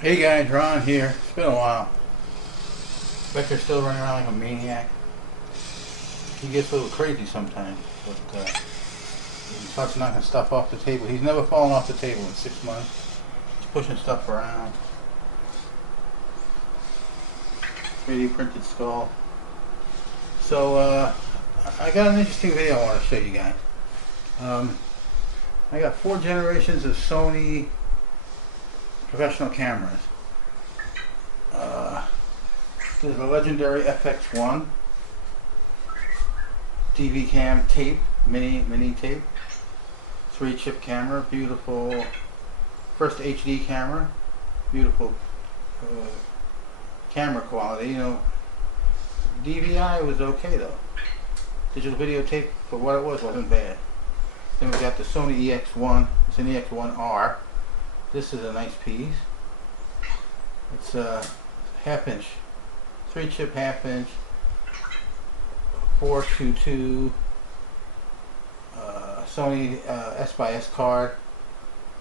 Hey guys, Ron here. It's been a while. Bet you're still running around like a maniac. He gets a little crazy sometimes, but he starts knocking stuff off the table. He's never fallen off the table in 6 months. He's pushing stuff around. 3D printed skull. So I got an interesting video I want to show you guys. I got 4 generations of Sony professional cameras. There's a legendary FX1 DV cam tape, mini tape, 3-chip camera, beautiful first HD camera, beautiful camera quality. You know, DVI was okay though. Digital videotape for what it was wasn't bad. Then we got the Sony EX1. It's an EX1R. This is a nice piece. It's a half-inch, 3-chip half-inch, 422 Sony S card,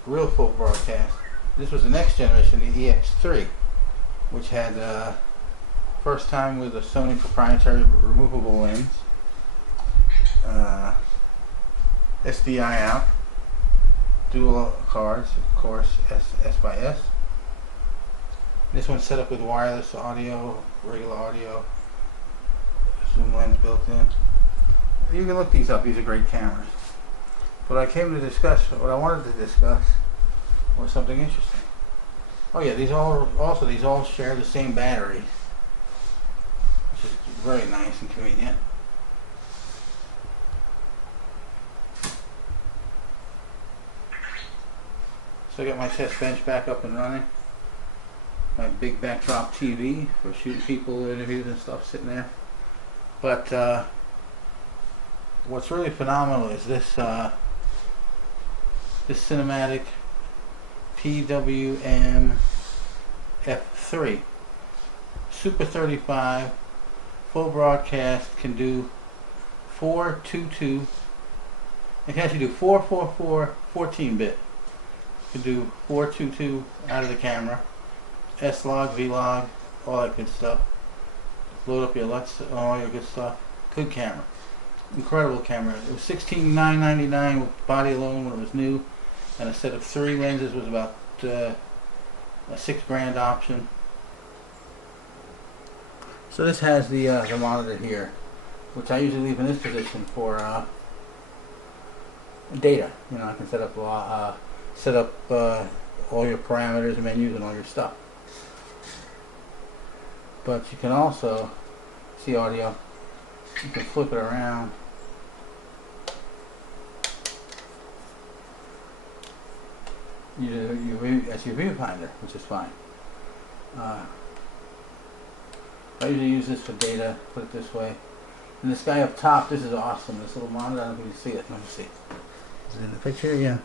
real full broadcast. This was the next generation, the EX3, which had first time with a Sony proprietary removable lens, SDI out, dual cards, of course, S. This one's set up with wireless audio, regular audio, zoom lens built in. You can look these up. These are great cameras. But what I wanted to discuss was something interesting. Oh yeah, these all share the same battery, which is very nice and convenient. So I got my test bench back up and running. My big backdrop TV for shooting people, interviews and stuff sitting there. But what's really phenomenal is this this cinematic PWM F3 Super 35 full broadcast, can do 422. It can actually do 444 14-bit. Can do 422 out of the camera. S-Log, V-Log, all that good stuff. Load up your LUTs, all your good stuff. Good camera. Incredible camera. It was $16,999 with body alone when it was new, and a set of 3 lenses was about a $6,000 option. So this has the monitor here, which I usually leave in this position for data. You know, I can set up all your parameters and menus and all your stuff. But you can also see audio. You can flip it around. As your viewfinder, which is fine. I usually use this for data. Put it this way. And this guy up top, this is awesome. This little monitor, I don't know if you can see it. Let me see. Is it in the picture? Yeah.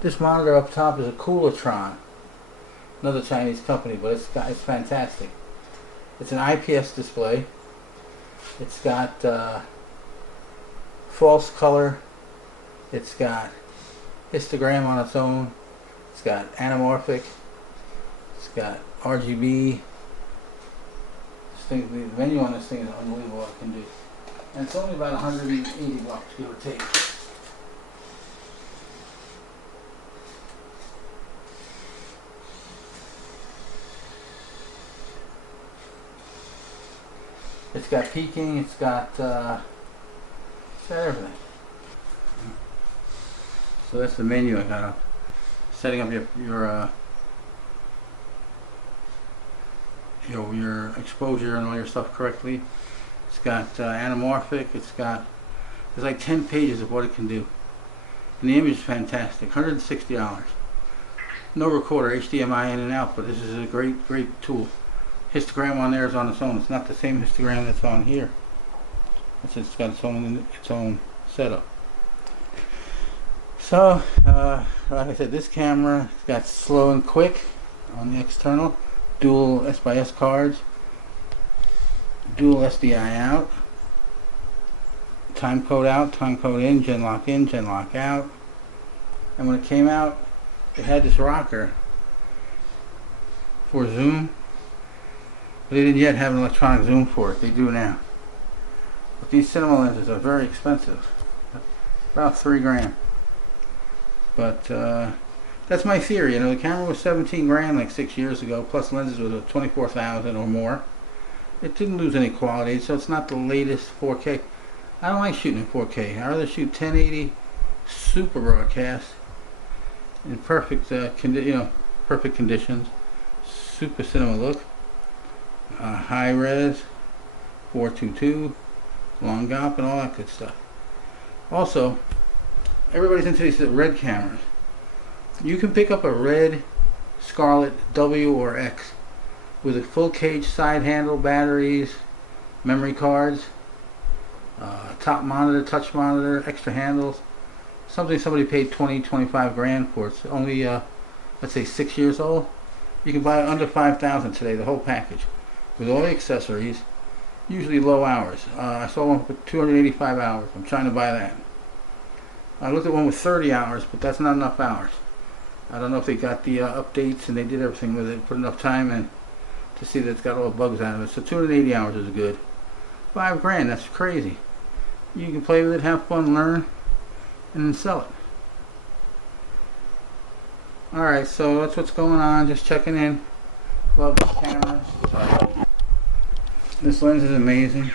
This monitor up top is a Coolatron. Another Chinese company, but it's fantastic. It's an IPS display. It's got false color. It's got histogram on its own. It's got anamorphic. It's got RGB. The menu on this thing is unbelievable what it can do. And it's only about 180 bucks, give or take. It's got peaking, it's got everything. So that's the menu I got up. Setting up your exposure and all your stuff correctly. It's got anamorphic, there's like 10 pages of what it can do. And the image is fantastic, $160. No recorder, HDMI in and out, but this is a great tool. Histogram on there is on its own. It's not the same histogram that's on here. It's got its own setup. So, like I said, this camera has got slow and quick on the external, dual S cards, dual SDI out, time code out, time code in, gen lock out. And when it came out, it had this rocker for zoom, but they didn't yet have an electronic zoom for it. They do now. But these cinema lenses are very expensive, about $3 grand. But that's my theory. You know, the camera was 17 grand like 6 years ago, plus lenses was 24,000 or more. It didn't lose any quality, so it's not the latest 4K. I don't like shooting in 4K. I rather shoot 1080 super broadcast in perfect, perfect conditions, super cinema look, high res, 422, long gop, and all that good stuff. Also, everybody's into these red cameras. You can pick up a red Scarlett W or X with a full cage side handle, batteries, memory cards, top monitor, touch monitor, extra handles. Something somebody paid 20-25 grand for. It's only let's say 6 years old. You can buy it under 5,000 today, the whole package with all the accessories, usually low hours. I saw one for 285 hours. I'm trying to buy that. I looked at one with 30 hours, but that's not enough hours. I don't know if they got the updates and they did everything with it, put enough time in to see that it's got all the bugs out of it. So 280 hours is good. 5 grand, that's crazy. You can play with it, have fun, learn, and then sell it. Alright, so that's what's going on. Just checking in. Love this camera. This lens is amazing.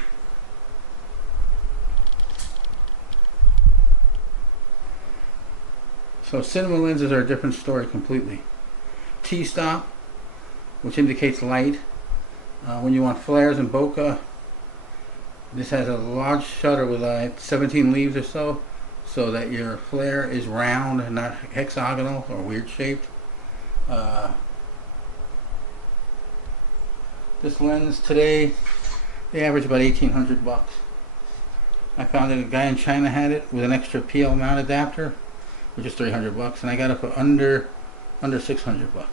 So cinema lenses are a different story completely. T-stop, which indicates light. When you want flares and bokeh, this has a large shutter with 17 leaves or so that your flare is round and not hexagonal or weird shaped. This lens today, they average about 1,800 bucks. I found that a guy in China had it with an extra PL mount adapter, which is 300 bucks, and I got it for under 600 bucks.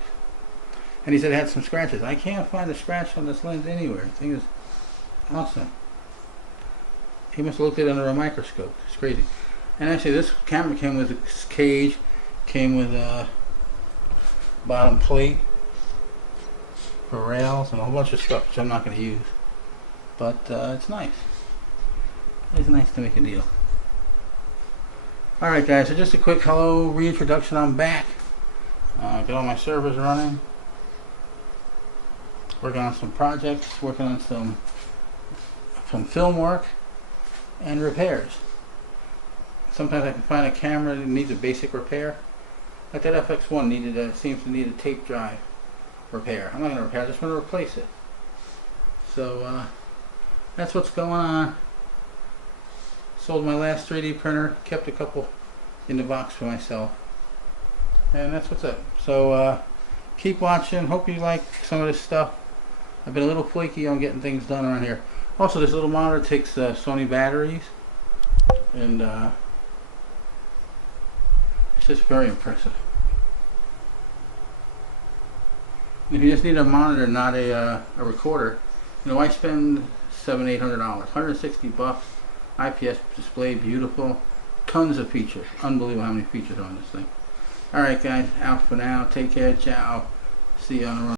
And he said it had some scratches. I can't find a scratch on this lens anywhere. The thing is awesome. He must have looked at it under a microscope. It's crazy. And actually, this camera came with a cage, came with a bottom plate for rails and a whole bunch of stuff which I'm not going to use. But it's nice. It's nice to make a deal. Alright guys, so just a quick hello reintroduction. I'm back. Got all my servers running. Working on some projects, working on some film work and repairs. Sometimes I can find a camera that needs a basic repair. Like that FX1 seems to need a tape drive repair. I'm not going to repair it, I just want to replace it. So that's what's going on. Sold my last 3D printer, kept a couple in the box for myself. And that's what's up. So keep watching, hope you like some of this stuff. I've been a little flaky on getting things done around here. Also, this little monitor takes SONY batteries, and it's just very impressive. And if you just need a monitor, not a recorder, you know, I spend $700-800, 160 bucks. IPS display, beautiful, tons of features. Unbelievable how many features are on this thing. Alright guys, out for now. Take care, ciao. See you on the road.